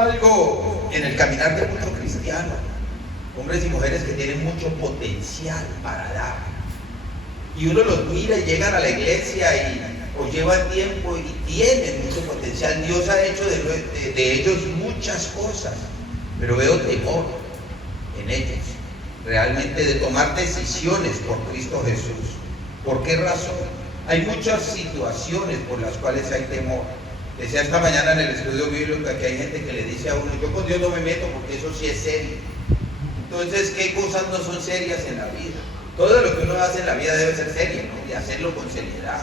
Algo en el caminar de muchos cristianos, hombres y mujeres que tienen mucho potencial para dar, y uno los mira y llegan a la iglesia o llevan tiempo y tienen mucho potencial. Dios ha hecho de ellos muchas cosas, pero veo temor en ellos, realmente, de tomar decisiones por Cristo Jesús. ¿Por qué razón? Hay muchas situaciones por las cuales hay temor. Decía esta mañana en el estudio bíblico que hay gente que le dice a uno: yo con Dios no me meto porque eso sí es serio. Entonces, ¿qué cosas no son serias en la vida? Todo lo que uno hace en la vida debe ser serio, ¿no? Y hacerlo con seriedad.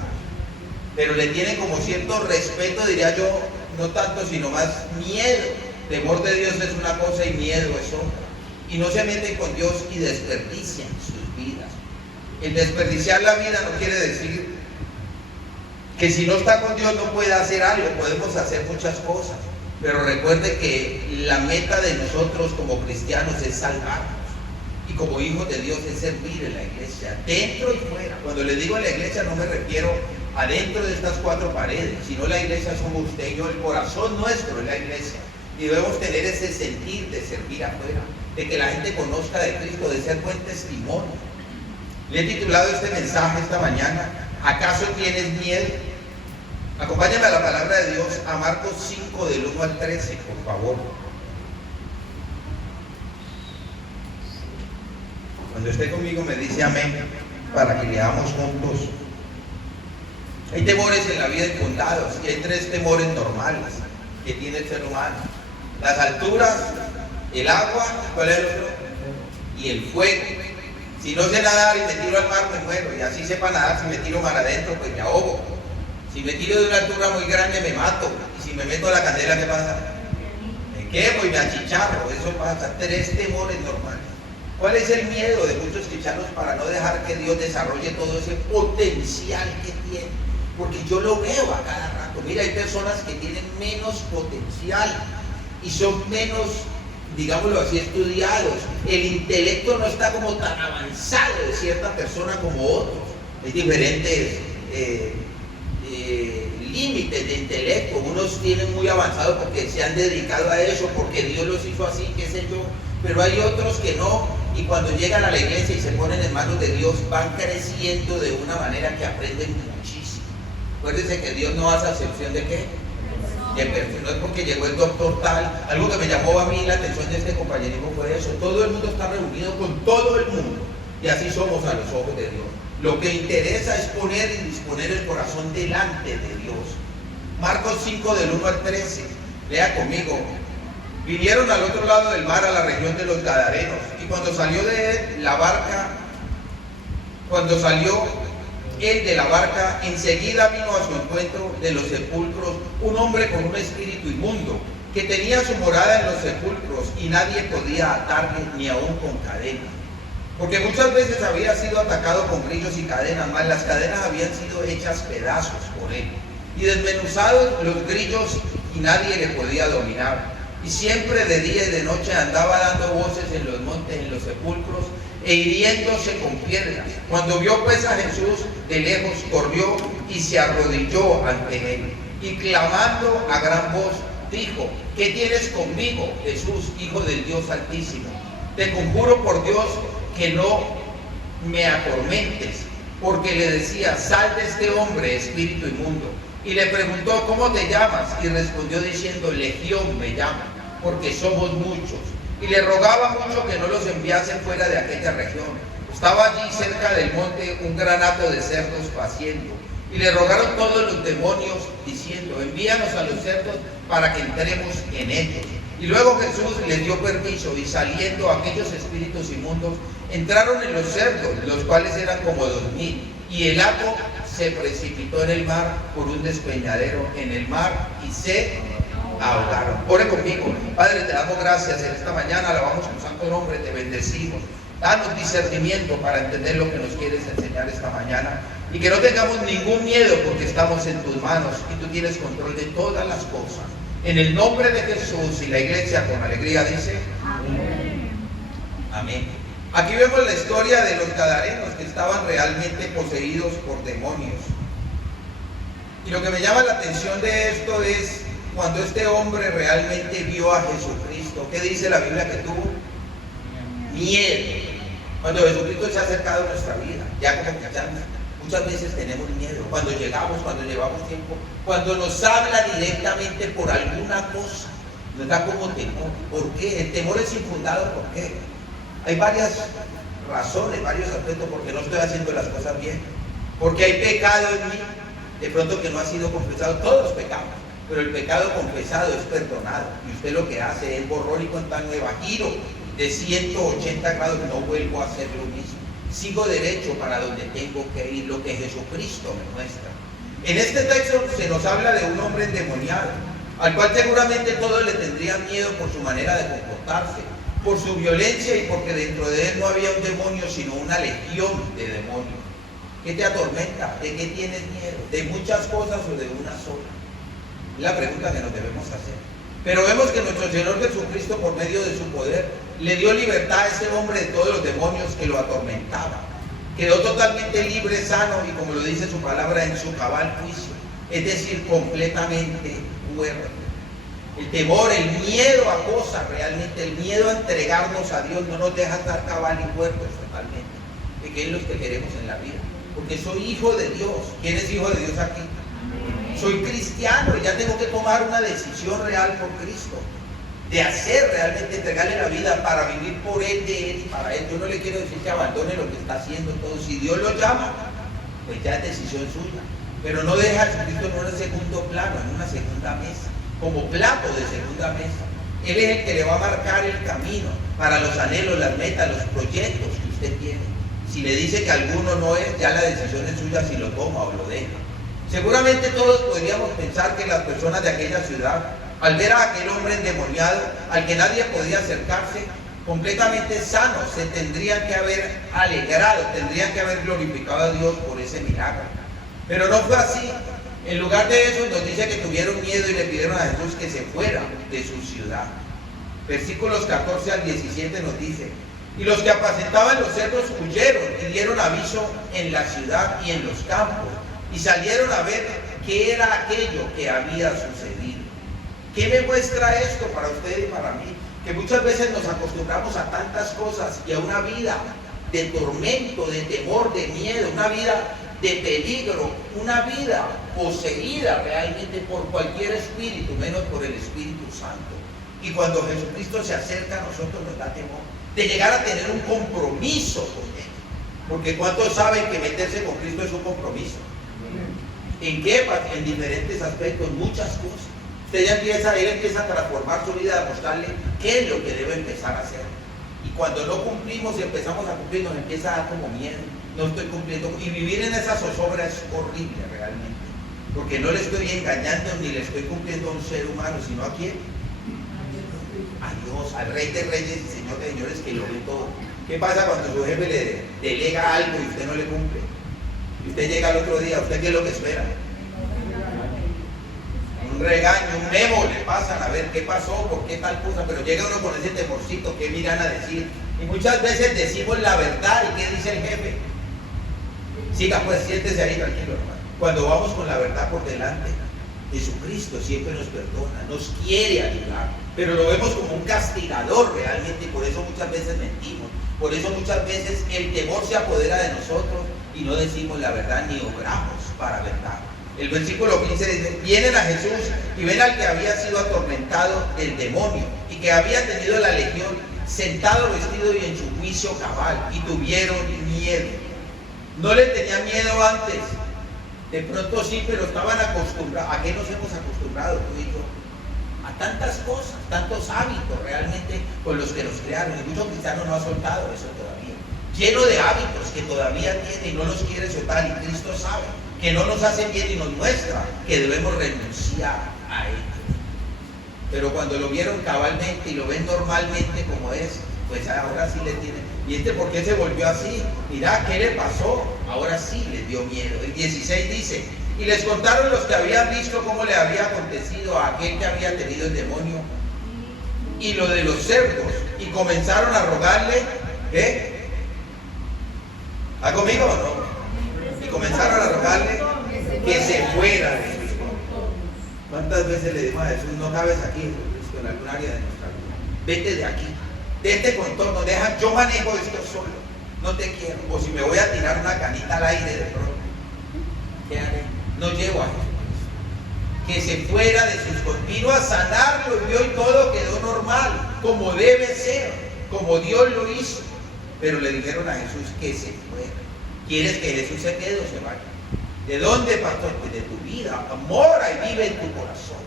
Pero le tienen como cierto respeto, diría yo, no tanto, sino más miedo. Temor de Dios es una cosa y miedo es otra. Y no se meten con Dios y desperdician sus vidas. El desperdiciar la vida no quiere decir que si no está con Dios no puede hacer algo. Podemos hacer muchas cosas, pero recuerde que la meta de nosotros como cristianos es salvarnos, y como hijos de Dios es servir en la iglesia, dentro y fuera. Cuando le digo en la iglesia no me refiero adentro de estas cuatro paredes, sino la iglesia somos usted y yo. El corazón nuestro es la iglesia, y debemos tener ese sentir de servir afuera, de que la gente conozca de Cristo, de ser buen testimonio. Le he titulado este mensaje esta mañana: ¿acaso tienes miedo? Acompáñame a la palabra de Dios, a Marcos 5 del 1 al 13, por favor. Cuando esté conmigo me dice amén, para que leamos juntos. Hay temores en la vida infundados, y hay tres temores normales que tiene el ser humano: las alturas, el agua, ¿cuál es el otro? Y el fuego. Si no sé nadar y me tiro al mar, me muero. Y así sepa nadar, si me tiro mar adentro, pues me ahogo. Si me tiro de una altura muy grande, me mato. Y si me meto a la candela, ¿qué pasa? Me quemo y me achicharro. Eso pasa. Tres temores normales. ¿Cuál es el miedo de muchos cristianos para no dejar que Dios desarrolle todo ese potencial que tiene? Porque yo lo veo a cada rato. Mira, hay personas que tienen menos potencial y son menos, digámoslo así, estudiados. El intelecto no está como tan avanzado de cierta persona como otros. Hay diferentes límites de intelecto. Unos tienen muy avanzado porque se han dedicado a eso, porque Dios los hizo así, qué sé yo. Pero hay otros que no, y cuando llegan a la iglesia y se ponen en manos de Dios, van creciendo de una manera que aprenden muchísimo. Acuérdense que Dios no hace acepción de ¿qué? De perfil. No es porque llegó el doctor tal. Algo que me llamó a mí la atención de este compañerismo fue eso: todo el mundo está reunido con todo el mundo, y así somos a los ojos de Dios. Lo que interesa es poner y disponer el corazón delante de Dios. Marcos 5 del 1 al 13, lea conmigo. Vinieron al otro lado del mar, a la región de los Gadarenos, y cuando salió él de la barca, enseguida vino a su encuentro de los sepulcros un hombre con un espíritu inmundo, que tenía su morada en los sepulcros, y nadie podía atarle ni aún con cadenas, porque muchas veces había sido atacado con grillos y cadenas, mas las cadenas habían sido hechas pedazos por él, y desmenuzados los grillos, y nadie le podía dominar. Y siempre de día y de noche andaba dando voces en los montes, en los sepulcros, e hiriéndose con piedras. Cuando vio pues a Jesús de lejos, corrió y se arrodilló ante él, y clamando a gran voz dijo: ¿qué tienes conmigo, Jesús, Hijo del Dios Altísimo? Te conjuro por Dios que no me atormentes. Porque le decía: sal de este hombre, espíritu inmundo. Y le preguntó: ¿cómo te llamas? Y respondió diciendo: Legión me llama, porque somos muchos. Y le rogaba mucho que no los enviasen fuera de aquella región. Estaba allí cerca del monte un gran hato de cerdos paciendo. Y le rogaron todos los demonios, diciendo: envíanos a los cerdos para que entremos en ellos. Y luego Jesús les dio permiso, y saliendo aquellos espíritus inmundos, entraron en los cerdos, los cuales eran como 2000. Y el hato se precipitó en el mar por un despeñadero en el mar, y se ahogaron. Ore conmigo. Padre, te damos gracias en esta mañana, alabamos tu santo nombre, te bendecimos. Danos discernimiento para entender lo que nos quieres enseñar esta mañana, y que no tengamos ningún miedo, porque estamos en tus manos y tú tienes control de todas las cosas. En el nombre de Jesús, y la iglesia con alegría dice amén. Amén. Aquí vemos la historia de los gadarenos, que estaban realmente poseídos por demonios. Y lo que me llama la atención de esto es cuando este hombre realmente vio a Jesucristo, ¿qué dice la Biblia que tuvo? Miedo. Cuando Jesucristo se ha acercado a nuestra vida, ya como que muchas veces tenemos miedo. Cuando llegamos, cuando llevamos tiempo, cuando nos habla directamente por alguna cosa, nos da como temor. ¿Por qué? El temor es infundado. ¿Por qué? Hay varias razones, varios aspectos porque no estoy haciendo las cosas bien. Porque hay pecado en mí, de pronto que no ha sido confesado. Todos pecamos, pero el pecado confesado es perdonado. Y usted lo que hace es borrón y cuenta nueva, giro de 180 grados, no vuelvo a hacer lo mismo. Sigo derecho para donde tengo que ir, lo que Jesucristo me muestra. En este texto se nos habla de un hombre endemoniado, al cual seguramente todos le tendrían miedo por su manera de comportarse, por su violencia y porque dentro de él no había un demonio, sino una legión de demonios. ¿Qué te atormenta? ¿De qué tienes miedo? ¿De muchas cosas o de una sola? Es la pregunta que nos debemos hacer. Pero vemos que nuestro Señor Jesucristo, por medio de su poder, le dio libertad a ese hombre de todos los demonios que lo atormentaban. Quedó totalmente libre, sano y, como lo dice su palabra, en su cabal juicio. Es decir, completamente fuerte. El temor, el miedo a cosas, realmente el miedo a entregarnos a Dios no nos deja estar cabal y fuertes totalmente. Que es lo que queremos en la vida. Porque soy hijo de Dios. ¿Quién es hijo de Dios aquí? Soy cristiano y ya tengo que tomar una decisión real por Cristo. De hacer realmente, entregarle la vida para vivir por Él, de Él y para Él. Yo no le quiero decir que abandone lo que está haciendo todo. Si Dios lo llama, pues ya es decisión suya. Pero no deja a Jesucristo en un segundo plano, en una segunda mesa, como plato de segunda mesa. Él es el que le va a marcar el camino para los anhelos, las metas, los proyectos que usted tiene. Si le dice que alguno no es, ya la decisión es suya si lo toma o lo deja. Seguramente todos podríamos pensar que las personas de aquella ciudad, al ver a aquel hombre endemoniado, al que nadie podía acercarse, completamente sano, se tendrían que haber alegrado, tendrían que haber glorificado a Dios por ese milagro. Pero no fue así. En lugar de eso nos dice que tuvieron miedo y le pidieron a Jesús que se fuera de su ciudad. Versículos 14 al 17 nos dice: y los que apacentaban los cerdos huyeron y dieron aviso en la ciudad y en los campos, y salieron a ver qué era aquello que había sucedido. ¿Qué me muestra esto para usted y para mí? Que muchas veces nos acostumbramos a tantas cosas y a una vida de tormento, de temor, de miedo, una vida de peligro, una vida poseída realmente por cualquier espíritu, menos por el Espíritu Santo. Y cuando Jesucristo se acerca a nosotros nos da temor de llegar a tener un compromiso con Él. Porque ¿cuántos saben que meterse con Cristo es un compromiso? ¿En qué? En diferentes aspectos, muchas cosas. Él empieza a transformar su vida, a mostrarle qué es lo que debe empezar a hacer. Y cuando no cumplimos y empezamos a cumplir, nos empieza a dar como miedo. No estoy cumpliendo. Y vivir en esa zozobra es horrible realmente. Porque no le estoy engañando ni le estoy cumpliendo a un ser humano, sino a quién. A Dios, al Rey de Reyes y Señor de Señores, que lo ve todo. ¿Qué pasa cuando su jefe le delega algo y usted no le cumple? Y usted llega al otro día, ¿usted qué es lo que espera? Un regaño, un memo le pasan a ver qué pasó, por qué tal cosa, pero llega uno con ese temorcito, ¿qué miran a decir? Y muchas veces decimos la verdad, ¿y qué dice el jefe? Siga pues, siéntese ahí tranquilo, hermano. Cuando vamos con la verdad por delante, Jesucristo siempre nos perdona, nos quiere ayudar, pero lo vemos como un castigador realmente, y por eso muchas veces mentimos, por eso muchas veces el temor se apodera de nosotros y no decimos la verdad ni obramos para verdad. El versículo 15 dice: vienen a Jesús y ven al que había sido atormentado del demonio y que había tenido la legión, sentado, vestido y en su juicio cabal, y tuvieron miedo. No le tenían miedo antes, de pronto sí, pero estaban acostumbrados. ¿A qué nos hemos acostumbrado tú y yo? A tantas cosas, tantos hábitos realmente con los que nos crearon, y muchos cristianos no han soltado eso todavía, lleno de hábitos que todavía tiene y no los quiere soltar, y Cristo sabe que no nos hacen bien y nos muestra que debemos renunciar a ellos. Pero cuando lo vieron cabalmente y lo ven normalmente como es, pues ahora sí le tienen. ¿Y por qué se volvió así? Mirá, ¿qué le pasó? Ahora sí les dio miedo. El 16 dice: y les contaron los que habían visto cómo le había acontecido a aquel que había tenido el demonio y lo de los cerdos, y comenzaron a rogarle, ¿qué? ¿Está conmigo o no? Y comenzaron a rogarle que se fuera de sus. ¿Cuántas veces le decimos a Jesús, no cabes aquí, Jesucristo, en algún área de nuestra vida? Vete de aquí, de este contorno, deja, yo manejo esto solo, no te quiero. O si me voy a tirar una canita al aire de pronto, ¿qué haré? No llevo a Jesucristo. Que se fuera de sus cosas, vino a sanarlo y vio y todo quedó normal, como debe ser, como Dios lo hizo. Pero le dijeron a Jesús que se fuera. ¿Quieres que Jesús se quede o se vaya? ¿De dónde, pastor? Pues de tu vida. Mora y vive en tu corazón.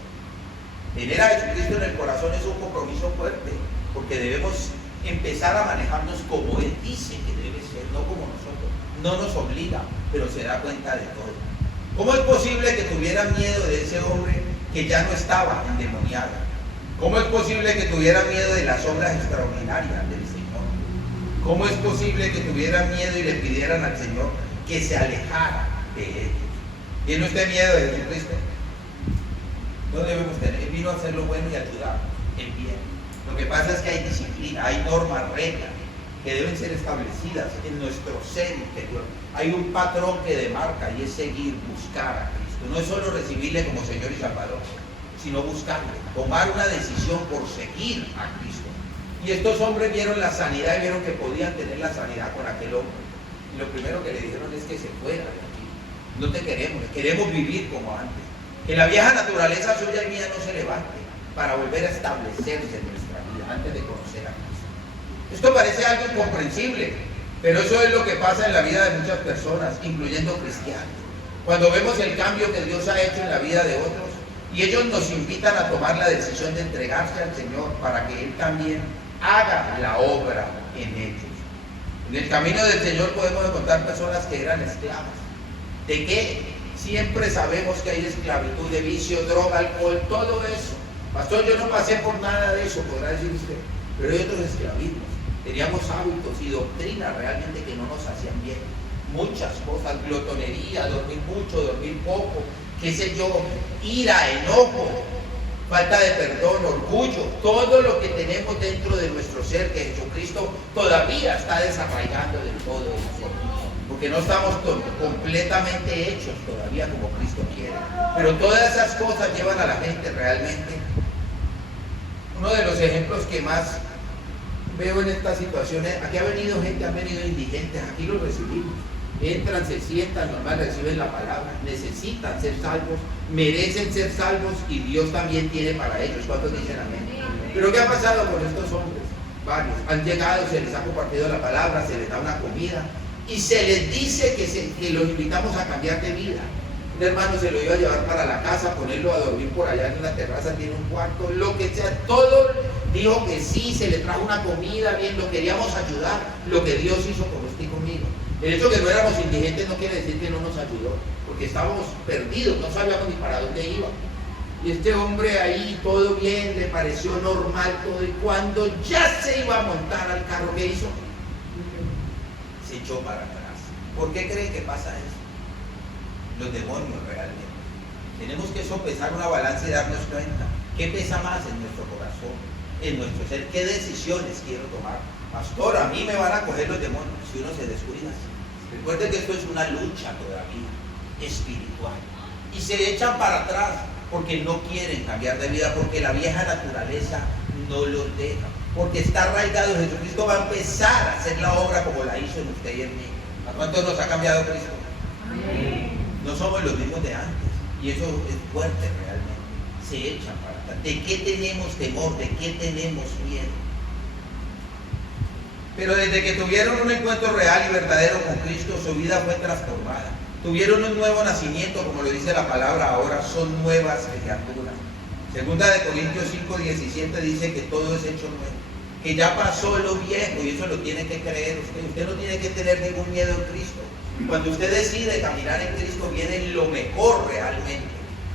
Tener a Jesucristo en el corazón es un compromiso fuerte, porque debemos empezar a manejarnos como Él dice que debe ser, no como nosotros. No nos obliga, pero se da cuenta de todo. ¿Cómo es posible que tuvieran miedo de ese hombre que ya no estaba endemoniado? ¿Cómo es posible que tuvieran miedo de las obras extraordinarias del Señor? ¿Cómo es posible que tuvieran miedo y le pidieran al Señor que se alejara de ellos? ¿Tiene usted miedo de Jesucristo? No debemos tener. Él vino a hacer lo bueno y ayudar en bien. Lo que pasa es que hay disciplina, hay normas, reglas que deben ser establecidas en nuestro ser interior. Hay un patrón que demarca y es seguir, buscar a Cristo. No es solo recibirle como Señor y Salvador, sino buscarle, tomar una decisión por seguir a Cristo. Y estos hombres vieron la sanidad y vieron que podían tener la sanidad con aquel hombre. Y lo primero que le dijeron es que se fuera de aquí. No te queremos, queremos vivir como antes. Que la vieja naturaleza suya y mía no se levante para volver a establecerse en nuestra vida antes de conocer a Cristo. Esto parece algo incomprensible, pero eso es lo que pasa en la vida de muchas personas, incluyendo cristianos. Cuando vemos el cambio que Dios ha hecho en la vida de otros, y ellos nos invitan a tomar la decisión de entregarse al Señor para que Él también haga la obra en ellos. En el camino del Señor podemos encontrar personas que eran esclavas. ¿De qué? Siempre sabemos que hay esclavitud de vicio, droga, alcohol, todo eso. Pastor, yo no pasé por nada de eso, podrá decir usted, pero hay otros esclavismos. Teníamos hábitos y doctrinas realmente que no nos hacían bien. Muchas cosas, glotonería, dormir mucho, dormir poco, qué sé yo, ira, enojo, falta de perdón, orgullo, todo lo que tenemos dentro de nuestro ser que Jesucristo todavía está desarraigando del todo de nosotros, porque no estamos completamente hechos todavía como Cristo quiere. Pero todas esas cosas llevan a la gente realmente. Uno de los ejemplos que más veo en estas situaciones, aquí ha venido gente, han venido indigentes, aquí los recibimos. Entran, se sientan, normal, reciben la palabra, necesitan ser salvos, merecen ser salvos y Dios también tiene para ellos. ¿Cuántos dicen amén? Pero ¿qué ha pasado con estos hombres? Varios. Han llegado, se les ha compartido la palabra, se les da una comida y se les dice que los invitamos a cambiar de vida. Un hermano se lo iba a llevar para la casa, ponerlo a dormir por allá en una terraza, tiene un cuarto, lo que sea, todo dijo que sí, se le trajo una comida, bien, lo queríamos ayudar, lo que Dios hizo con usted y conmigo. El hecho de que no éramos indigentes no quiere decir que no nos ayudó, porque estábamos perdidos, no sabíamos ni para dónde iba. Y este hombre ahí, todo bien, le pareció normal todo, y cuando ya se iba a montar al carro, ¿qué hizo? Se echó para atrás. ¿Por qué creen que pasa eso? Los demonios realmente. Tenemos que sopesar una balanza y darnos cuenta qué pesa más en nuestro corazón, en nuestro ser, qué decisiones quiero tomar. Pastor, a mí me van a coger los demonios si uno se descuida. Recuerden que esto es una lucha todavía espiritual y se echan para atrás porque no quieren cambiar de vida, porque la vieja naturaleza no los deja, porque está arraigado. Jesucristo va a empezar a hacer la obra como la hizo en usted y en mí. ¿A cuántos nos ha cambiado Cristo? Amén. No somos los mismos de antes y eso es fuerte realmente. Se echan para atrás. ¿De qué tenemos temor? ¿De qué tenemos miedo? Pero desde que tuvieron un encuentro real y verdadero con Cristo, su vida fue transformada. Tuvieron un nuevo nacimiento, como lo dice la palabra, ahora son nuevas criaturas. Segunda de Corintios 5:17 dice que todo es hecho nuevo, que ya pasó lo viejo, y eso lo tiene que creer usted. Usted no tiene que tener ningún miedo en Cristo. Cuando usted decide caminar en Cristo, viene lo mejor realmente,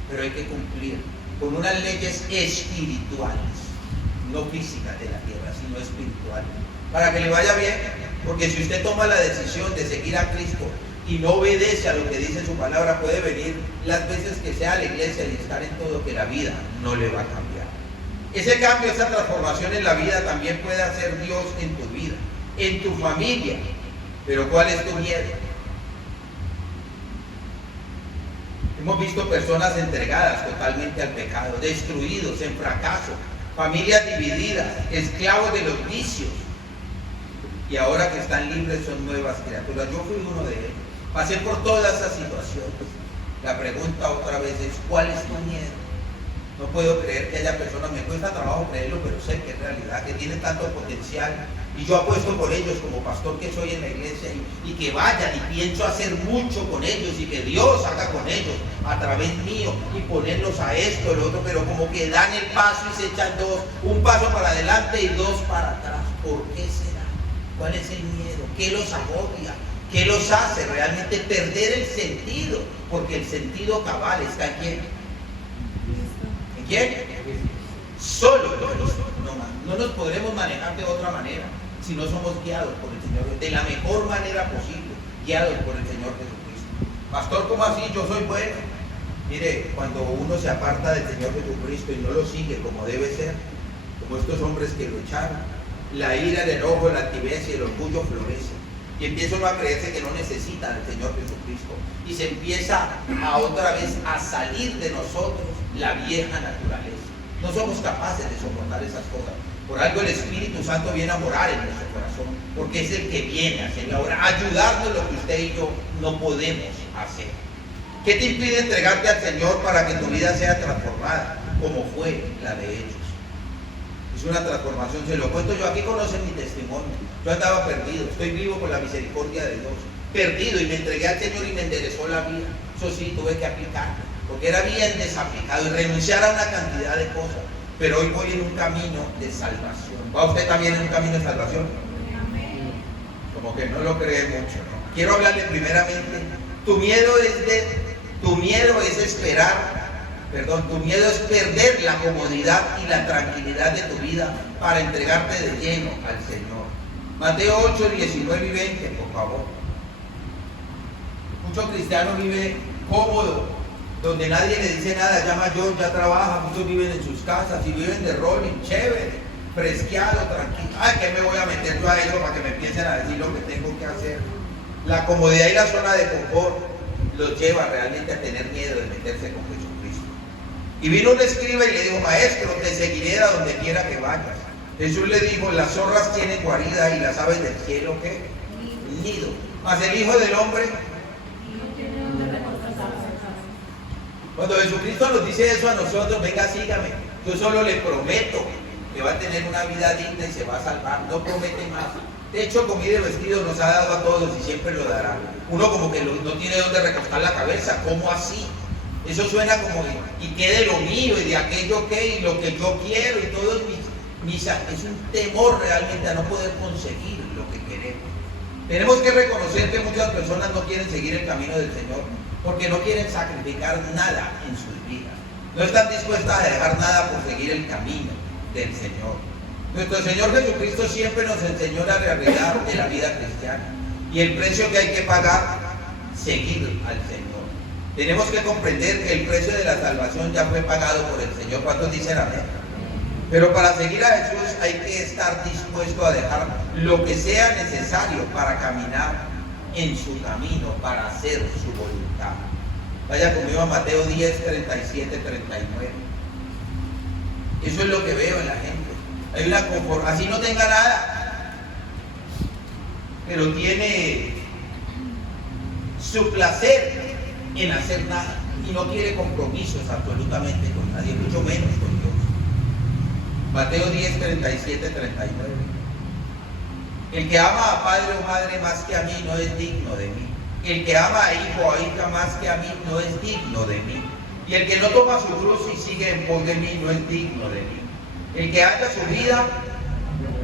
pero hay que cumplir con unas leyes espirituales, no físicas de la tierra, sino espirituales, para que le vaya bien. Porque si usted toma la decisión de seguir a Cristo y no obedece a lo que dice su palabra, puede venir las veces que sea a la iglesia y estar en todo, que la vida no le va a cambiar. Ese cambio, esa transformación en la vida también puede hacer Dios en tu vida, en tu familia. Pero ¿cuál es tu miedo? Hemos visto personas entregadas totalmente al pecado, destruidos, en fracaso, familias divididas, esclavos de los vicios. Y ahora que están libres son nuevas criaturas. Yo fui uno de ellos. Pasé por todas esas situaciones. La pregunta otra vez es, ¿cuál es tu miedo? No puedo creer que haya personas, me cuesta trabajo creerlo, pero sé que es realidad, que tienen tanto potencial. Y yo apuesto por ellos como pastor que soy en la iglesia y que vayan, y pienso hacer mucho con ellos y que Dios haga con ellos a través mío y ponerlos a esto, lo otro, pero como que dan el paso y se echan dos, un paso para adelante y dos para atrás. ¿Por qué será? ¿Cuál es el miedo? ¿Qué los agobia? ¿Qué los hace realmente perder el sentido? Porque el sentido cabal está en quién. ¿En quién? Solo en Cristo, no más. No nos podremos manejar de otra manera si no somos guiados por el Señor, de la mejor manera posible, guiados por el Señor Jesucristo. Pastor, ¿cómo así? Yo soy bueno. Mire, cuando uno se aparta del Señor Jesucristo y no lo sigue como debe ser, como estos hombres que lo echaron, la ira, el enojo, la altivez y el orgullo florecen. Y empieza uno a creerse que no necesita al Señor Jesucristo. Y se empieza a otra vez a salir de nosotros la vieja naturaleza. No somos capaces de soportar esas cosas. Por algo el Espíritu Santo viene a morar en nuestro corazón, porque es el que viene a hacer la obra, a ayudarnos lo que usted y yo no podemos hacer. ¿Qué te impide entregarte al Señor para que tu vida sea transformada, como fue la de ellos? Es una transformación, se lo cuento yo, aquí conocen mi testimonio. Yo andaba perdido, estoy vivo por la misericordia de Dios, perdido, y me entregué al Señor y me enderezó la vida. Eso sí, tuve que aplicarlo, porque era bien desaplicado y renunciar a una cantidad de cosas. Pero hoy voy en un camino de salvación. ¿Va usted también en un camino de salvación? Como que no lo cree mucho, ¿no? Quiero hablarle primeramente. Tu miedo es esperar, tu miedo es perder la comodidad y la tranquilidad de tu vida para entregarte de lleno al Señor. Mateo 8, 19 y 20, por favor. Muchos cristianos viven cómodos, donde nadie le dice nada, ya mayor, ya trabaja, muchos viven en sus casas y viven de rolling, chévere, fresqueado, tranquilo. Ay, ¿qué me voy a meter yo a eso para que me empiecen a decir lo que tengo que hacer? La comodidad y la zona de confort los lleva realmente a tener miedo de meterse con Jesucristo. Y vino un escriba y le dijo, maestro, te seguiré a donde quiera que vayas. Jesús le dijo, las zorras tienen guarida y las aves del cielo, ¿qué? Nido. Mas el Hijo del Hombre. Cuando Jesucristo nos dice eso a nosotros, venga, sígame, yo solo le prometo que va a tener una vida digna y se va a salvar, no promete más. De hecho, comida y vestido nos ha dado a todos y siempre lo dará. Uno como que no tiene dónde recostar la cabeza, ¿cómo así? Eso suena como, y qué de lo mío, y de aquello que, y lo que yo quiero, y todo es un temor realmente a no poder conseguir lo que queremos. Tenemos que reconocer que muchas personas no quieren seguir el camino del Señor, porque no quieren sacrificar nada en sus vidas. No están dispuestas a dejar nada por seguir el camino del Señor. Nuestro Señor Jesucristo siempre nos enseñó la realidad de la vida cristiana y el precio que hay que pagar, seguir al Señor. Tenemos que comprender que el precio de la salvación ya fue pagado por el Señor. ¿Cuántos dicen amén? Pero para seguir a Jesús hay que estar dispuesto a dejar lo que sea necesario para caminar en su camino, para hacer su voluntad. Vaya conmigo a Mateo 10, 37, 39. Eso es lo que veo en la gente. Hay una conformación, así no tenga nada, pero tiene su placer en hacer nada y no quiere compromisos absolutamente con nadie, mucho menos con Dios. Mateo 10, 37, 39. El que ama a padre o madre más que a mí no es digno de mí. El que ama a hijo o a hija más que a mí no es digno de mí. Y el que no toma su cruz y sigue en pos de mí no es digno de mí. El que haya su vida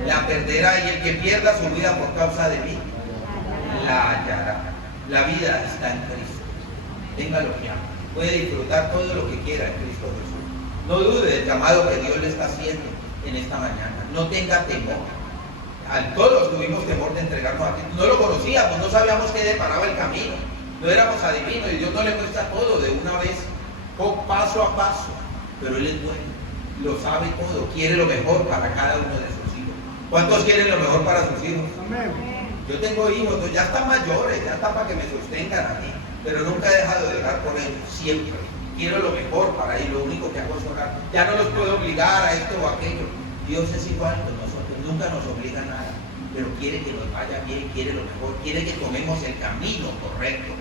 la perderá, y el que pierda su vida por causa de mí la hallará. La vida está en Cristo. Téngalo claro. Puede disfrutar todo lo que quiera en Cristo Jesús. No dude del llamado que Dios le está haciendo en esta mañana. No tenga temor. Todos tuvimos temor de entregarnos a Cristo. No lo conocíamos, no sabíamos qué deparaba el camino. No éramos adivinos y Dios no le muestra todo de una vez, paso a paso. Pero Él es bueno, lo sabe todo, quiere lo mejor para cada uno de sus hijos. ¿Cuántos quieren lo mejor para sus hijos? Amén. Yo tengo hijos, ya están mayores, ya están para que me sostengan a mí. pero nunca he dejado de orar por ellos, siempre. Quiero lo mejor para ellos, lo único que hago es orar. Ya no los puedo obligar a esto o a aquello. Dios es igual con nosotros, nunca nos obliga a nada, pero quiere que nos vaya bien, quiere lo mejor, quiere que tomemos el camino correcto.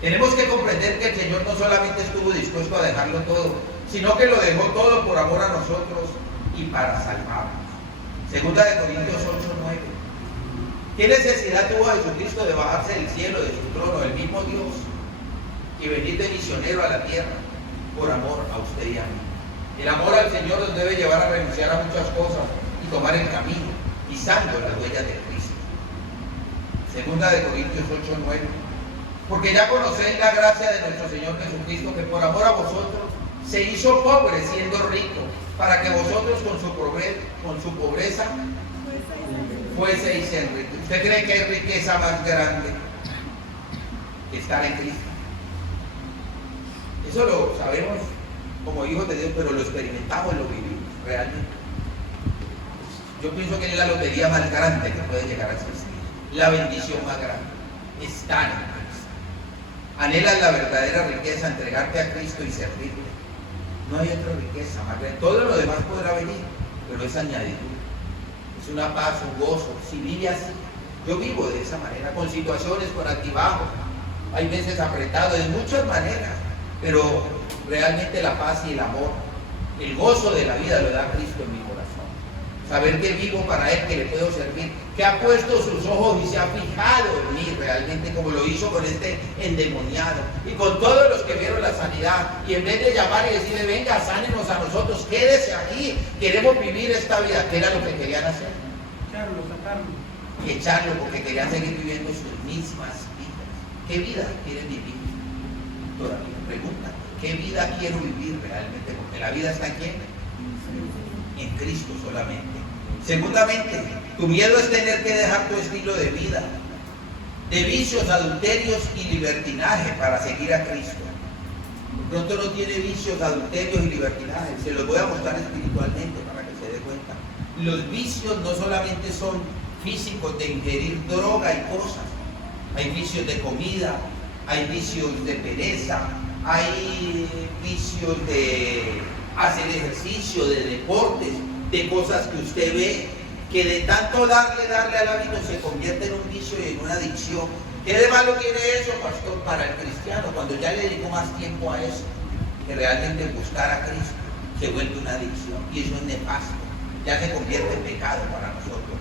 Tenemos que comprender que el Señor no solamente estuvo dispuesto a dejarlo todo, sino que lo dejó todo por amor a nosotros y para salvarnos. Segunda de Corintios 8:9. ¿Qué necesidad tuvo Jesucristo de bajarse del cielo, de su trono, el mismo Dios, y venir de misionero a la tierra por amor a usted y a mí? El amor al Señor nos debe llevar a renunciar a muchas cosas y tomar el camino, pisando las huellas de Cristo. Segunda de Corintios 8:9. Porque ya conocéis la gracia de nuestro Señor Jesucristo, que por amor a vosotros se hizo pobre siendo rico, para que vosotros con su pobreza fueseis en riqueza. ¿Usted cree que hay riqueza más grande que estar en Cristo? Eso lo sabemos como hijos de Dios, pero lo experimentamos, lo vivimos realmente. Yo pienso que es la lotería más grande que puede llegar a existir, la bendición más grande, estar en Cristo. Anhelas la verdadera riqueza, entregarte a Cristo y servirle. No hay otra riqueza más grande. Todo lo demás podrá venir, pero es añadidura. Es una paz, un gozo. Si vive así, yo vivo de esa manera, con situaciones, con altibajos, hay veces apretado, de muchas maneras, pero realmente la paz y el amor, el gozo de la vida lo da Cristo en mi corazón. Saber que vivo para Él, que le puedo servir, que ha puesto sus ojos y se ha fijado en mí realmente, como lo hizo con este endemoniado y con todos los que vieron la sanidad, y en vez de llamar y decirle, venga, sánenos a nosotros, quédese aquí, queremos vivir esta vida, que era lo que querían hacer. Echarlo porque querían seguir viviendo sus mismas vidas. ¿Qué vida quieren vivir? Todavía preguntan, ¿qué vida quiero vivir realmente? Porque la vida está en ¿quién? En Cristo solamente. Segundamente, tu miedo es tener que dejar tu estilo de vida, de vicios, adulterios y libertinaje para seguir a Cristo. De pronto no tiene vicios, adulterios y libertinaje. Se los voy a mostrar espiritualmente para que se dé cuenta. Los vicios no solamente son físicos de ingerir droga y cosas. Hay vicios de comida, hay vicios de pereza, hay vicios de hacer ejercicio, de deportes, de cosas que usted ve, que de tanto darle al hábito se convierte en un vicio y en una adicción. ¿Qué de malo tiene eso, pastor, para el cristiano? Cuando ya le dedicó más tiempo a eso, que realmente buscar a Cristo se vuelve una adicción, y eso es nefasto, ya se convierte en pecado para nosotros.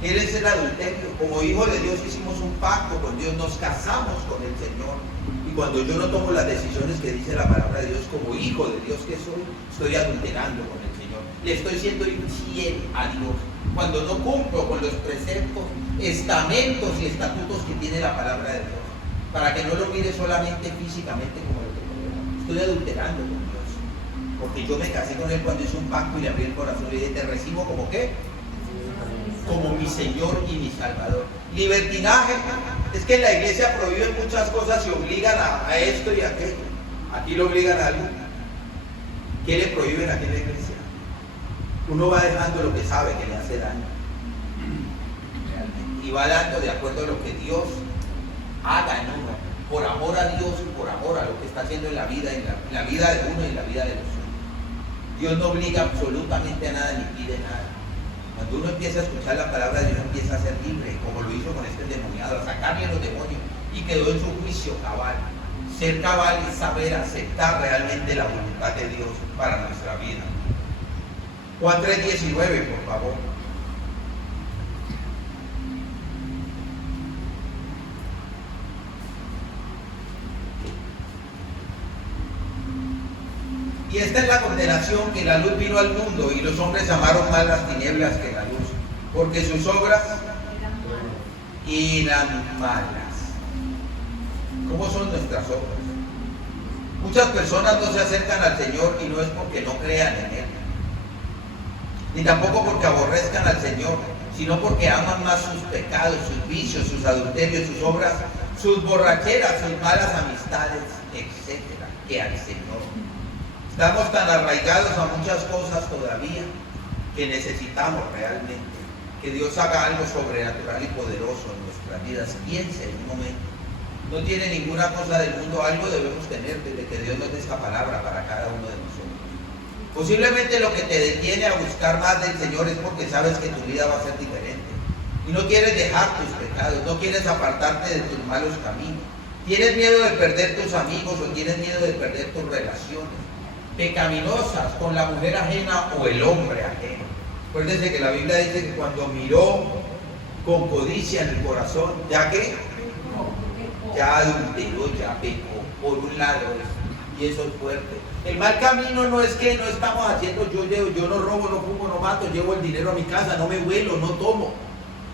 ¿Qué es el adulterio? Como hijos de Dios hicimos un pacto con Dios, nos casamos con el Señor. Y cuando yo no tomo las decisiones que dice la palabra de Dios, como hijo de Dios que soy, estoy adulterando con el Señor. Le estoy siendo infiel a Dios. Cuando no cumplo con los preceptos, estamentos y estatutos que tiene la palabra de Dios. Para que no lo mire solamente físicamente como lo que podemos. Estoy adulterando con Dios. Porque yo me casé con Él cuando hice un pacto y le abrí el corazón y le dije, te recibo como ¿qué? Como mi Señor y mi Salvador. Libertinaje, es que en la iglesia prohíben muchas cosas y obligan a esto y a aquello. Aquí lo obligan a algo. ¿Qué le prohíben aquí en la iglesia? Uno va dejando lo que sabe que le hace daño. Realmente. Y va dando de acuerdo a lo que Dios haga en uno. Por amor a Dios y por amor a lo que está haciendo en la vida, en la vida de uno y en la vida de los otros. Dios no obliga absolutamente a nada ni pide nada. Cuando uno empieza a escuchar la palabra de Dios, empieza a ser libre, como lo hizo con este endemoniado, a sacarle los demonios, y quedó en su juicio cabal. Ser cabal es saber aceptar realmente la voluntad de Dios para nuestra vida. Juan 3:19, por favor. Y esta es la condenación, que la luz vino al mundo y los hombres amaron más las tinieblas que la luz, porque sus obras eran malas. ¿Cómo son nuestras obras? Muchas personas no se acercan al Señor y no es porque no crean en Él, ni tampoco porque aborrezcan al Señor, sino porque aman más sus pecados, sus vicios, sus adulterios, sus obras, sus borracheras, sus malas amistades, etcétera, que al Señor. Estamos tan arraigados a muchas cosas todavía que necesitamos realmente que Dios haga algo sobrenatural y poderoso en nuestras vidas. Piense en un momento. no tiene ninguna cosa del mundo. Algo debemos tener desde que Dios nos dé esta palabra para cada uno de nosotros. Posiblemente lo que te detiene a buscar más del Señor es porque sabes que tu vida va a ser diferente. Y no quieres dejar tus pecados, no quieres apartarte de tus malos caminos. Tienes miedo de perder tus amigos o tienes miedo de perder tus relaciones pecaminosas con la mujer ajena o el hombre ajeno. Acuérdense que la Biblia dice que cuando miró con codicia en el corazón, ya que ya adulteró, ya pecó, por un lado, y eso es fuerte. El mal camino no es que no estamos haciendo, yo no robo, no fumo, no mato, llevo el dinero a mi casa, no me huelo, no tomo,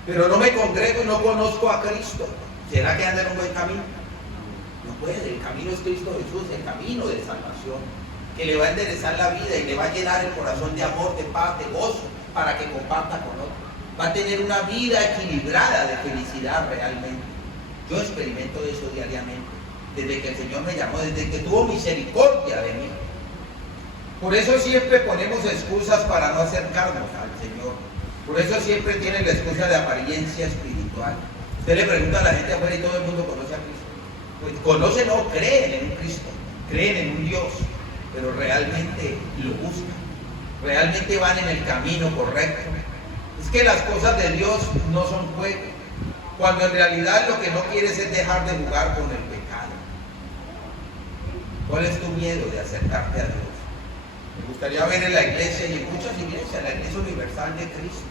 pero no me congrego y no conozco a Cristo. ¿Será que anda en un buen camino? No puede, el camino es Cristo Jesús, el camino de salvación, que le va a enderezar la vida y le va a llenar el corazón de amor, de paz, de gozo, para que comparta con otros. Va a tener una vida equilibrada de felicidad realmente. Yo experimento eso diariamente, desde que el Señor me llamó, desde que tuvo misericordia de mí. Por eso siempre ponemos excusas para no acercarnos al Señor. Por eso siempre tienen la excusa de apariencia espiritual. Usted le pregunta a la gente afuera y todo el mundo conoce a Cristo. Pues conocen o creen en un Cristo, creen en un Dios, pero realmente lo buscan. Realmente van en el camino correcto. Es que las cosas de Dios no son juego, cuando en realidad lo que no quieres es dejar de jugar con el pecado. ¿Cuál es tu miedo de acercarte a Dios? Me gustaría ver en la iglesia y en muchas iglesias, la iglesia universal de Cristo,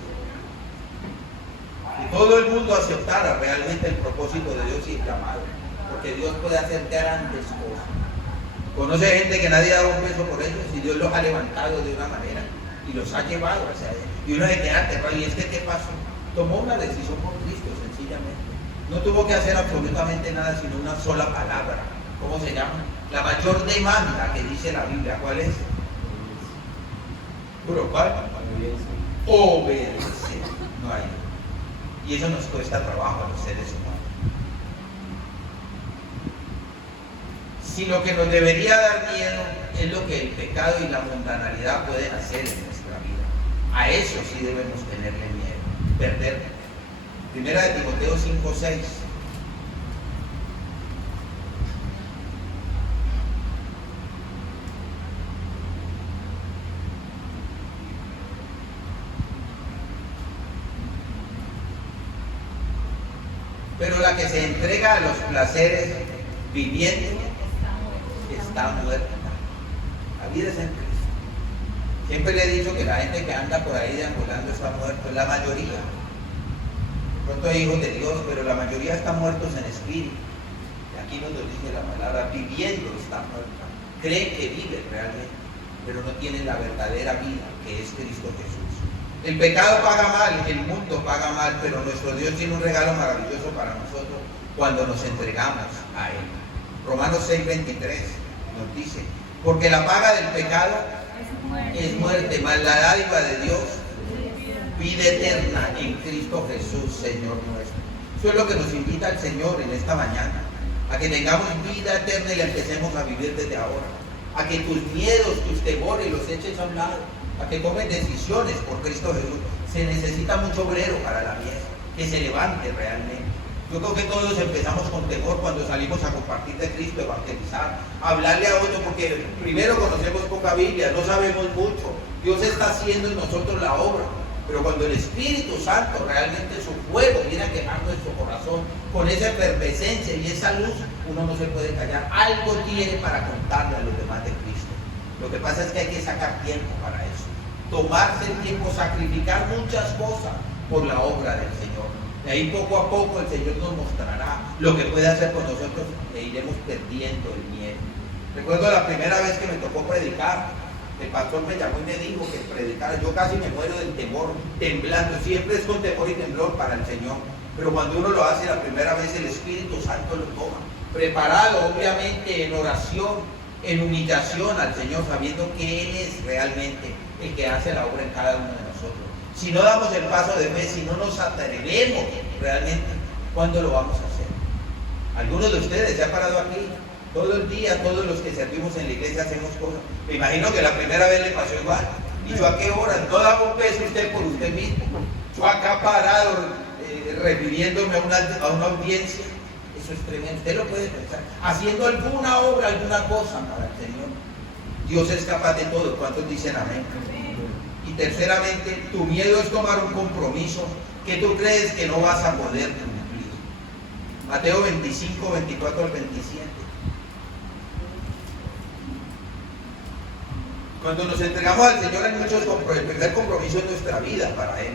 que todo el mundo aceptara realmente el propósito de Dios y el llamado, porque Dios puede hacer grandes cosas. Conoce gente que nadie ha dado un peso por ellos y Dios los ha levantado de una manera y los ha llevado hacia Él. Y uno se queda aterrado, ¿y es que qué pasó? Tomó una decisión por Cristo, sencillamente. No tuvo que hacer absolutamente nada, sino una sola palabra. ¿Cómo se llama? La mayor demanda que dice la Biblia, ¿cuál es? ¿Puro cuál? Obedecer. No hay. Y eso nos cuesta trabajo a los seres humanos. Si lo que nos debería dar miedo es lo que el pecado y la mundanalidad pueden hacer en nuestra vida, a eso sí debemos tenerle miedo, perderlo. Primera de Timoteo 5:6. Pero la que se entrega a los placeres viviendo está muerta. La vida es en Cristo. Siempre le he dicho que la gente que anda por ahí deambulando está muerto, la mayoría. Pronto hay hijos de Dios, pero la mayoría están muertos en espíritu. Y aquí nos lo dice la palabra, viviendo está muerta. Creen que viven realmente, pero no tienen la verdadera vida, que es Cristo Jesús. El pecado paga mal, el mundo paga mal, pero nuestro Dios tiene un regalo maravilloso para nosotros cuando nos entregamos a Él. Romanos 6:23 nos dice, porque la paga del pecado es muerte, mas la dádiva de Dios, vida eterna en Cristo Jesús, Señor nuestro. Eso es lo que nos invita el Señor en esta mañana, a que tengamos vida eterna y la empecemos a vivir desde ahora, a que tus miedos, tus temores los eches a un lado, a que tomes decisiones por Cristo Jesús. Se necesita mucho obrero para la mies, que se levante realmente. Yo creo que todos empezamos con temor cuando salimos a compartir de Cristo, evangelizar, hablarle a otro, porque primero conocemos poca Biblia, no sabemos mucho. Dios está haciendo en nosotros la obra, pero cuando el Espíritu Santo realmente su fuego viene a quemar nuestro corazón, con esa efervescencia y esa luz, uno no se puede callar. Algo tiene para contarle a los demás de Cristo. Lo que pasa es que hay que sacar tiempo para eso, tomarse el tiempo, sacrificar muchas cosas por la obra del Señor. De ahí poco a poco el Señor nos mostrará lo que puede hacer con nosotros e iremos perdiendo el miedo. Recuerdo la primera vez que me tocó predicar, el pastor me llamó y me dijo que predicara. Yo casi me muero del temor, temblando. Siempre es con temor y temblor para el Señor, pero cuando uno lo hace la primera vez, el Espíritu Santo lo toma, preparado obviamente en oración, en humillación al Señor, sabiendo que Él es realmente el que hace la obra en cada uno de nosotros. Si no damos el paso de fe, si no nos atrevemos realmente, ¿cuándo lo vamos a hacer? Algunos de ustedes se han parado aquí todo el día, todos los que servimos en la iglesia hacemos cosas. Me imagino que la primera vez le pasó igual. ¿Y yo a qué hora? No daba un peso usted por usted mismo. Yo acá parado, refiriéndome a una audiencia. eso es tremendo. Usted lo puede pensar. Haciendo alguna obra, alguna cosa para el Señor. Dios es capaz de todo. ¿Cuántos dicen amén? Y terceramente, tu miedo es tomar un compromiso que tú crees que no vas a poder cumplir. Mateo 25, 24 al 27. Cuando nos entregamos al Señor hay muchos compromisos. El primer compromiso es nuestra vida para Él.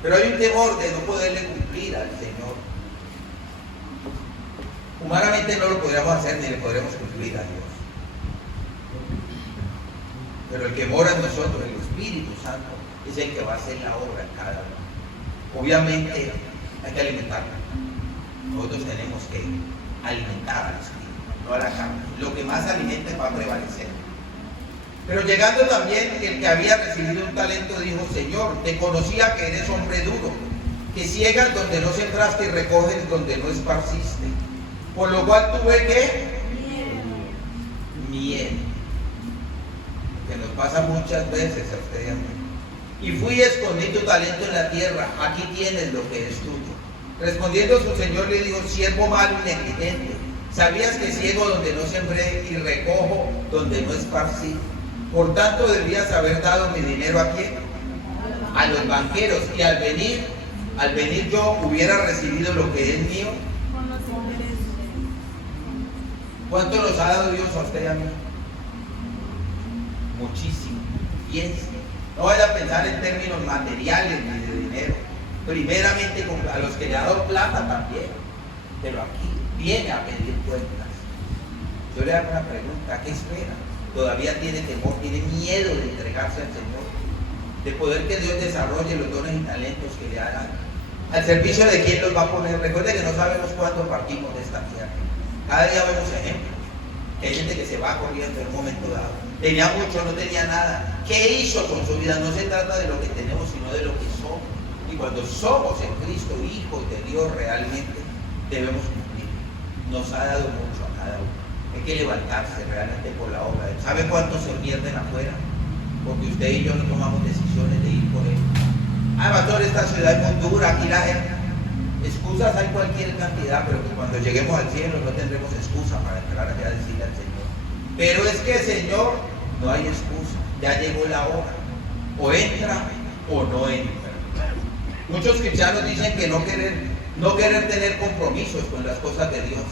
Pero hay un temor de no poderle cumplir al Señor. Humanamente no lo podríamos hacer ni le podremos cumplir a Dios. Pero el que mora en nosotros, el Espíritu Santo, es el que va a hacer la obra en cada uno. Obviamente hay que alimentarlo. Nosotros tenemos que alimentar al Espíritu, no a la carne. Lo que más alimente va a prevalecer. Pero llegando también, el que había recibido un talento dijo: Señor, te conocía que eres hombre duro, que ciegas donde no sembraste y recoges donde no esparciste. Por lo cual tuve que miedo. Que nos pasa muchas veces a usted y a mí. Y fui y escondí tu talento en la tierra, aquí tienes lo que es tuyo. Respondiendo su señor le dijo: siervo malo y negligente, ¿sabías que ciego donde no sembré y recojo donde no esparcí? Por tanto debías haber dado mi dinero ¿a quién? A los banqueros, y al venir yo hubiera recibido lo que es mío. ¿Cuánto nos ha dado Dios a usted y a mí? Muchísimo. Piense. No vaya a pensar en términos materiales ni de dinero. Primeramente a los que le ha dado plata también. Pero aquí viene a pedir cuentas. Yo le hago una pregunta: ¿qué espera? Todavía tiene temor, tiene miedo de entregarse al Señor, de poder que Dios desarrolle los dones y talentos que le hagan. ¿Al servicio de quién los va a poner? Recuerde que no sabemos cuándo partimos de esta tierra. Cada día vemos ejemplos. Hay gente que se va corriendo en un momento dado. Tenía mucho, no tenía nada. ¿Qué hizo con su vida? No se trata de lo que tenemos, sino de lo que somos. Y cuando somos en Cristo hijos de Dios realmente, debemos cumplir. Nos ha dado mucho a cada uno. Hay que levantarse realmente por la obra. ¿Sabe cuántos se pierden afuera? Porque usted y yo no tomamos decisiones de ir por él. Pastor, esta ciudad es muy dura, aquí la gente. Excusas hay cualquier cantidad, pero que cuando lleguemos al cielo no tendremos excusa para entrar allá a decirle al Señor. Pero es que, Señor, no hay excusa. Ya llegó la hora. O entra o no entra. Muchos cristianos dicen que no querer tener compromisos con las cosas de Dios,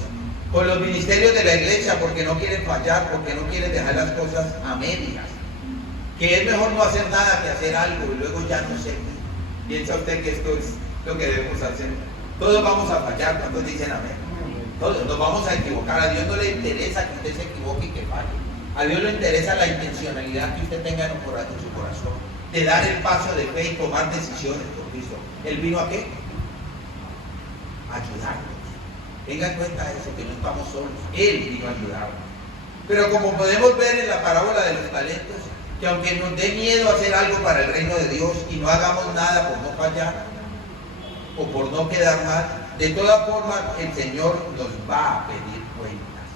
con los ministerios de la iglesia, porque no quieren fallar, porque no quieren dejar las cosas a medias. Que es mejor no hacer nada que hacer algo y luego ya no sé. ¿Piensa usted que esto es lo que debemos hacer? Todos vamos a fallar. ¿Cuántos dicen amén? Todos nos vamos a equivocar. A Dios no le interesa que usted se equivoque y que falle. A Dios le interesa la intencionalidad que usted tenga en su corazón, de dar el paso de fe y tomar decisiones por Cristo. ¿Él vino a qué? A ayudarnos. Tenga en cuenta eso, que no estamos solos. Él vino a ayudarnos. Pero como podemos ver en la parábola de los talentos, que aunque nos dé miedo hacer algo para el reino de Dios y no hagamos nada por no fallar o por no quedar mal, de todas formas el Señor nos va a pedir cuentas.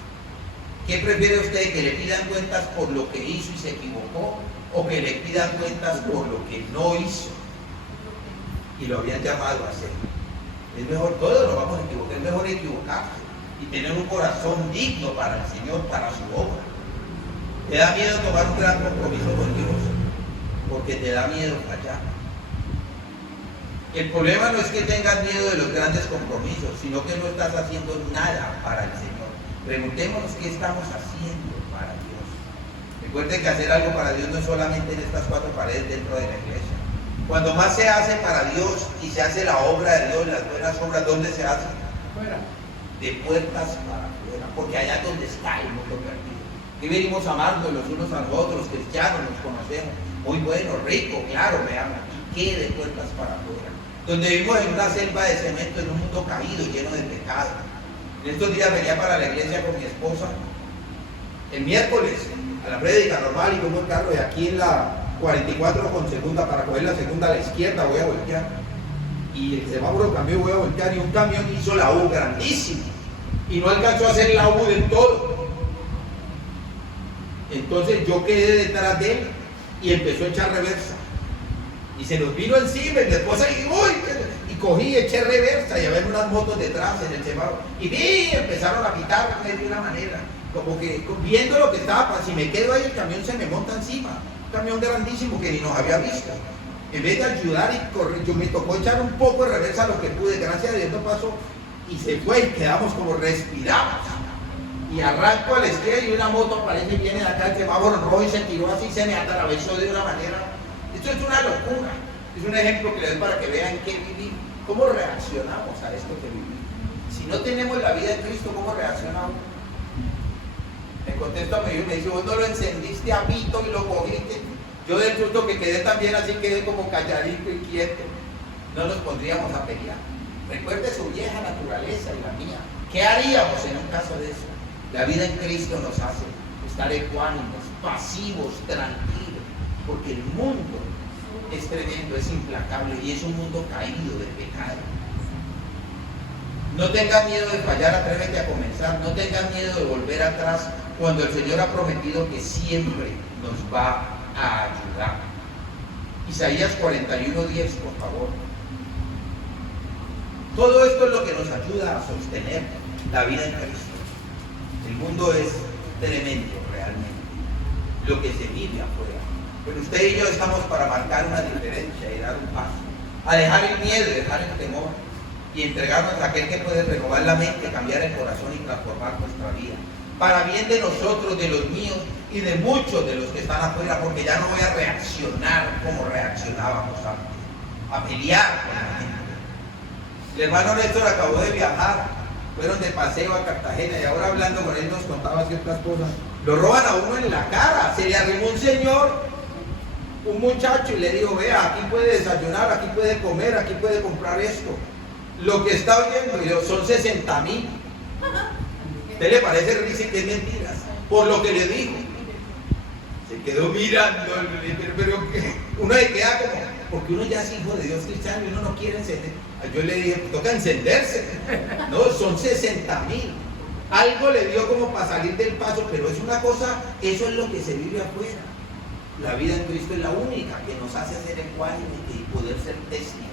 ¿Qué prefiere usted? ¿Que le pidan cuentas por lo que hizo y se equivocó? ¿O que le pidan cuentas por lo que no hizo y lo habían llamado a hacer? Es mejor, todos nos vamos a equivocar, es mejor equivocarse y tener un corazón digno para el Señor, para su obra. ¿Te da miedo tomar un gran compromiso con Dios? Porque te da miedo fallar. El problema no es que tengas miedo de los grandes compromisos, sino que no estás haciendo nada para el Señor. Preguntémonos qué estamos haciendo para Dios. Recuerden que hacer algo para Dios no es solamente en estas cuatro paredes dentro de la iglesia. Cuando más se hace para Dios y se hace la obra de Dios, las buenas obras, ¿dónde se hacen? Afuera. De puertas para afuera, porque allá es donde está el mundo perdido. Y venimos amando los unos a los otros, cristianos, nos conocemos, muy bueno, rico, claro, veamos, ¿qué de puertas para afuera? Donde vivimos en una selva de cemento, en un mundo caído, lleno de pecado. En estos días venía para la iglesia con mi esposa, el miércoles, a la prédica normal, y como el carro de aquí en la 44 con segunda, para coger la segunda a la izquierda, voy a voltear. Y el semáforo cambió, voy a voltear, y un camión hizo la U grandísimo, y no alcanzó a hacer la U del todo. Entonces yo quedé detrás de él y empezó a echar reversa. Y se nos vino encima y mi esposa y ¡uy! Y cogí, eché reversa y había unas motos detrás en el semáforo. Y vi, empezaron a pitar de una manera, como que viendo lo que estaba pasando. Si me quedo ahí, el camión se me monta encima. Un camión grandísimo que ni nos había visto. En vez de ayudar y correr, yo me tocó echar un poco de reversa lo que pude. Gracias a Dios no pasó. Y se fue y quedamos como respiramos. Y arranco a la izquierda y una moto aparece y viene de acá, el semáforo rojo y se tiró así, se me atravesó de una manera. Esto es una locura. Es un ejemplo que les doy para que vean qué vivimos. ¿Cómo reaccionamos a esto que vivimos? Si no tenemos la vida de Cristo, ¿cómo reaccionamos? Me contesta a mí y me dice, vos no lo encendiste a pito y lo cogiste. Yo del susto que quedé también así, quedé como calladito y quieto. No nos pondríamos a pelear. Recuerde su vieja naturaleza y la mía. ¿Qué haríamos en un caso de eso? La vida en Cristo nos hace estar ecuánimes, pasivos, tranquilos, porque el mundo es tremendo, es implacable y es un mundo caído de pecado. No tengas miedo de fallar, atrévete a comenzar. No tengas miedo de volver atrás cuando el Señor ha prometido que siempre nos va a ayudar. Isaías 41:10, por favor. Todo esto es lo que nos ayuda a sostener la vida en Cristo. El mundo es tremendo realmente, lo que se vive afuera. Pero usted y yo estamos para marcar una diferencia y dar un paso, a dejar el miedo, dejar el temor y entregarnos a aquel que puede renovar la mente, cambiar el corazón y transformar nuestra vida. Para bien de nosotros, de los míos y de muchos de los que están afuera, porque ya no voy a reaccionar como reaccionábamos antes, a pelear con la gente. El hermano Néstor acabó de viajar. Fueron de paseo a Cartagena y ahora hablando con él nos contaba ciertas cosas. Lo roban a uno en la cara. Se le arrimó un señor, un muchacho, y le dijo, vea, aquí puede desayunar, aquí puede comer, aquí puede comprar esto. Lo que está oyendo, y yo, son 60,000. ¿Usted le parece risa que es mentiras? Por lo que le dijo. Se quedó mirando, pero uno le queda como, porque uno ya es hijo de Dios cristiano y uno no quiere encender. Yo le dije, toca encenderse. No, son 60,000. Algo le dio como para salir del paso, pero es una cosa, eso es lo que se vive afuera. La vida en Cristo es la única que nos hace ser ecuánimes y poder ser testimonio,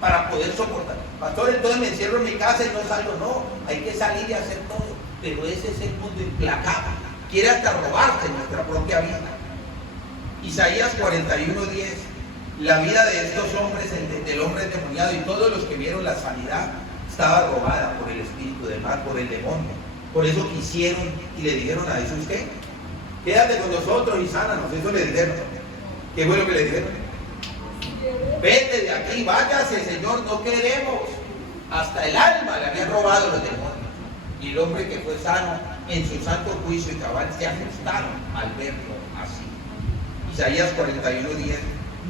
para poder soportar. Pastor, entonces me encierro en mi casa y no salgo. No, hay que salir y hacer todo. Pero ese es el mundo implacable. Quiere hasta robarse nuestra propia vida. Isaías 41:10. La vida de estos hombres, del hombre endemoniado y todos los que vieron la sanidad, estaba robada por el espíritu del mal, por el demonio. Por eso quisieron y le dijeron a Jesús, ¿qué? Quédate con nosotros y sánanos. Eso le dijeron. ¿Qué fue lo que le dijeron? Vete de aquí, váyase, Señor, no queremos. Hasta el alma le habían robado los demonios. Y el hombre que fue sano, en su santo juicio y cabal, se asustaron al verlo así. Isaías 41:10.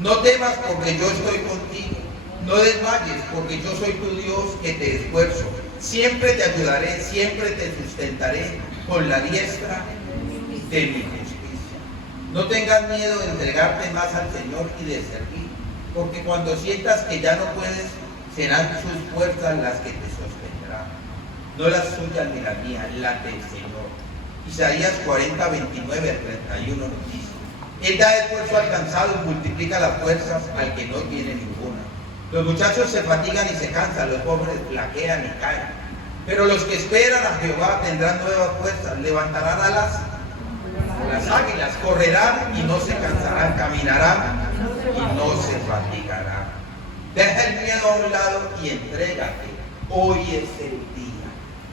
No temas porque yo estoy contigo. No desmayes porque yo soy tu Dios que te esfuerzo. Siempre te ayudaré, siempre te sustentaré con la diestra de mi justicia. No tengas miedo de entregarte más al Señor y de servir, porque cuando sientas que ya no puedes, serán sus fuerzas las que te sostendrán. No las suyas ni las mías, las del Señor. Isaías 40:29-31 nos dice: Él da esfuerzo al cansado y multiplica las fuerzas al que no tiene ninguna. Los muchachos se fatigan y se cansan, los pobres flaquean y caen. Pero los que esperan a Jehová tendrán nuevas fuerzas, levantarán alas, las águilas, correrán y no se cansarán, caminarán y no se fatigarán. Deja el miedo a un lado y entrégate. Hoy es el día.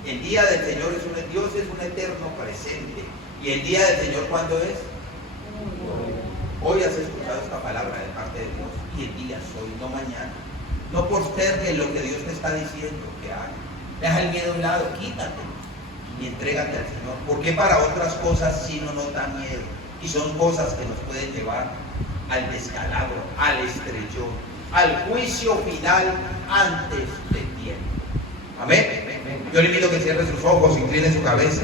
El día del Señor Dios es un eterno presente. ¿Y el día del Señor cuándo es? Hoy has escuchado esta palabra de parte de Dios y el día es hoy, no mañana. No postergues lo que Dios te está diciendo que hagas. Deja el miedo a un lado, quítate y entrégate al Señor. Porque para otras cosas sí no nos da miedo. Y son cosas que nos pueden llevar al descalabro, al estrellón, al juicio final antes del tiempo. Amén. Yo le invito a que cierre sus ojos, incline su cabeza.